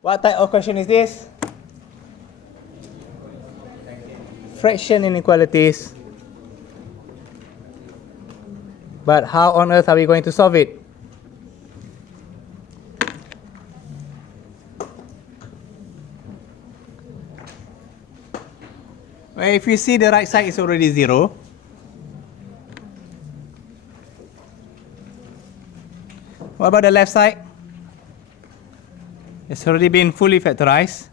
What type of question is this? Fraction inequalities. But how on earth are we going to solve it? Well, if you see the right side is already 0. What about the left side? It's already been fully factorized.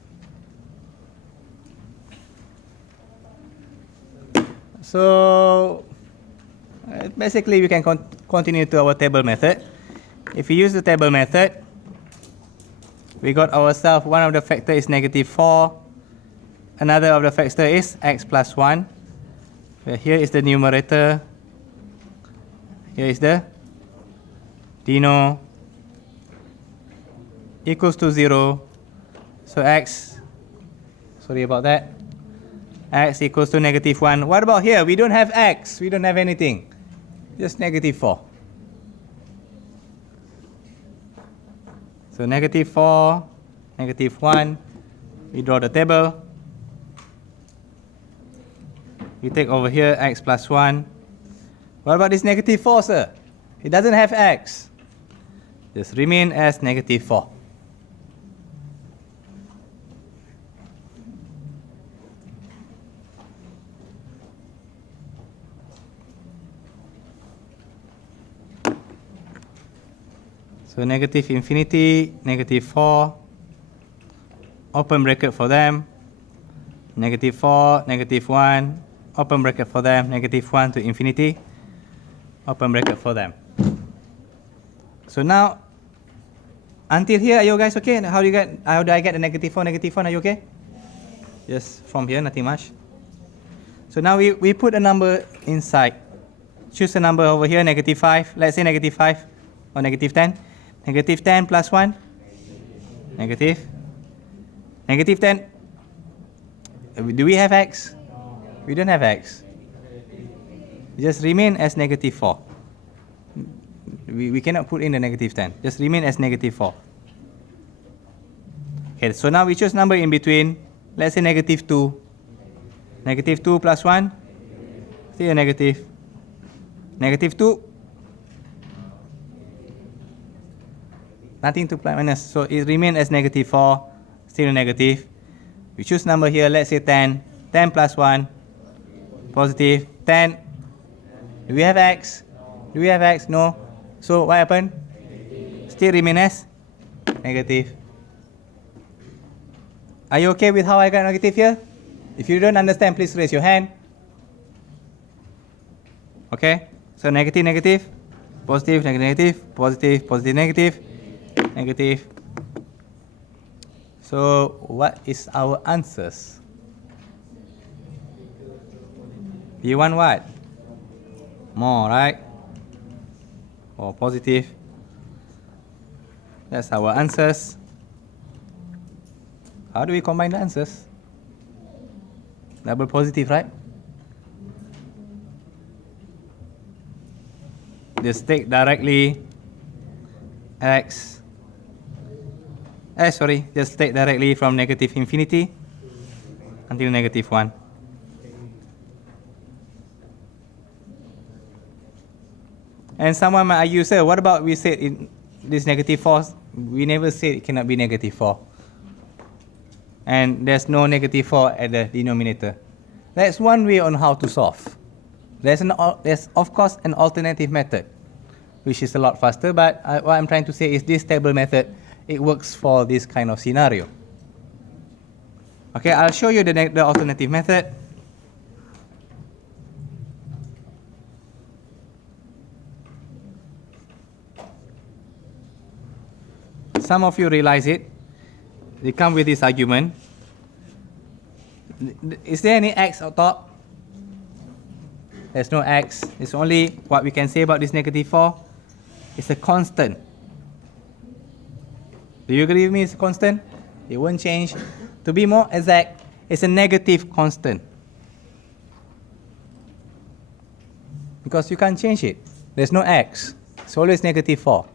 So basically we can continue to our table method. If we use the table method, we got ourselves one of the factor is -4, another of the factor is x plus 1. So here is the numerator, here is the deno, equals to 0. So x, sorry about that, x equals to -1. What about here? We don't have x, we don't have anything, just -4. So -4, -1, we draw the table. We take over here x plus 1. What about this -4, sir? It doesn't have x. Just remain as -4. So negative infinity, -4, open bracket for them, -4, -1, open bracket for them, -1 to infinity, open bracket for them. So now, until here, are you guys okay? How do I get the -4, -1? Are you okay? Yes, from here, nothing much. So now we put a number inside. Choose a number over here, -5. Let's say -5 or -10. -10 plus 1, negative. -10. Do we have x? We don't have x. Just remain as -4. We cannot put in the -10. Just remain as -4. Okay, so now we choose number in between. Let's say -2. -2 plus 1, still a negative. -2. Nothing to plus minus, so it remains as -4, still negative. We choose number here, let's say 10. 10 plus 1, positive. 10. Do we have x? Do we have x? No. So what happened? Still remain as negative. Are you okay with how I got negative here? If you don't understand, please raise your hand. Okay? So negative, negative, positive, negative, positive, positive, negative, negative. So what is our answers? You want what? More, right? Or positive. That's our answers. How do we combine the answers? Double positive, right? Just take directly x. Just take directly from negative infinity until -1. And someone might argue, sir, what about we said in this -4? We never said it cannot be -4. And there's no -4 at the denominator. That's one way on how to solve. There's of course an alternative method, which is a lot faster, but what I'm trying to say is this table method, it works for this kind of scenario. Okay, I'll show you the alternative method. Some of you realize it. They come with this argument. Is there any x on top? There's no x. It's only what we can say about this -4. It's a constant. Do you agree with me? It's a constant? It won't change. To be more exact, it's a negative constant. Because you can't change it. There's no x. It's always -4.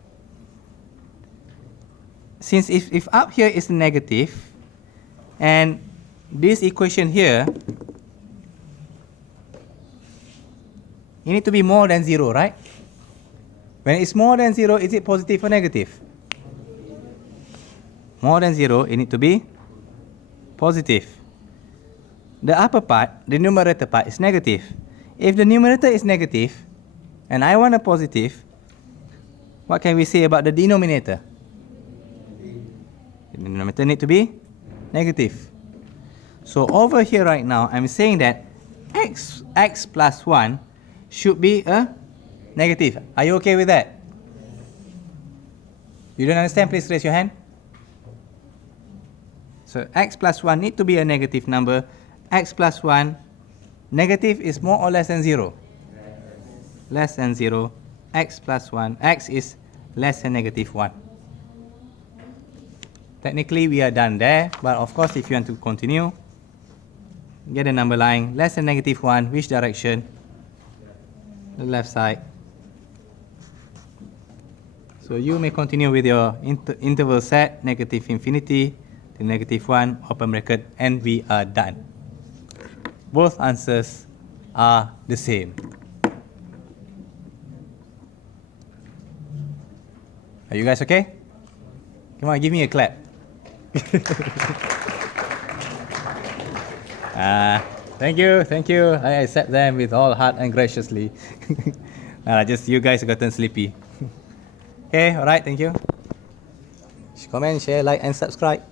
since if up here is negative, and this equation here, it need to be more than 0, right? When it's more than 0, is it positive or negative? More than 0, it need to be positive. The upper part, the numerator part, is negative. If the numerator is negative, and I want a positive, what can we say about the denominator? The denominator need to be negative. So over here right now, I'm saying that x plus 1 should be a negative. Are you okay with that? You don't understand? Please raise your hand. So x plus 1 need to be a negative number. X plus 1, negative is more or less than 0? Less than 0. X plus 1, x is less than negative 1. Technically, we are done there, but of course, if you want to continue, get a number line, less than negative 1, which direction? The left side. So you may continue with your interval set, negative infinity to negative 1, open bracket, and we are done. Both answers are the same. Are you guys okay? Come on, give me a clap. Thank you. I accept them with all heart and graciously. Just you guys have gotten sleepy. Okay, alright, thank you. Comment, share, like, and subscribe.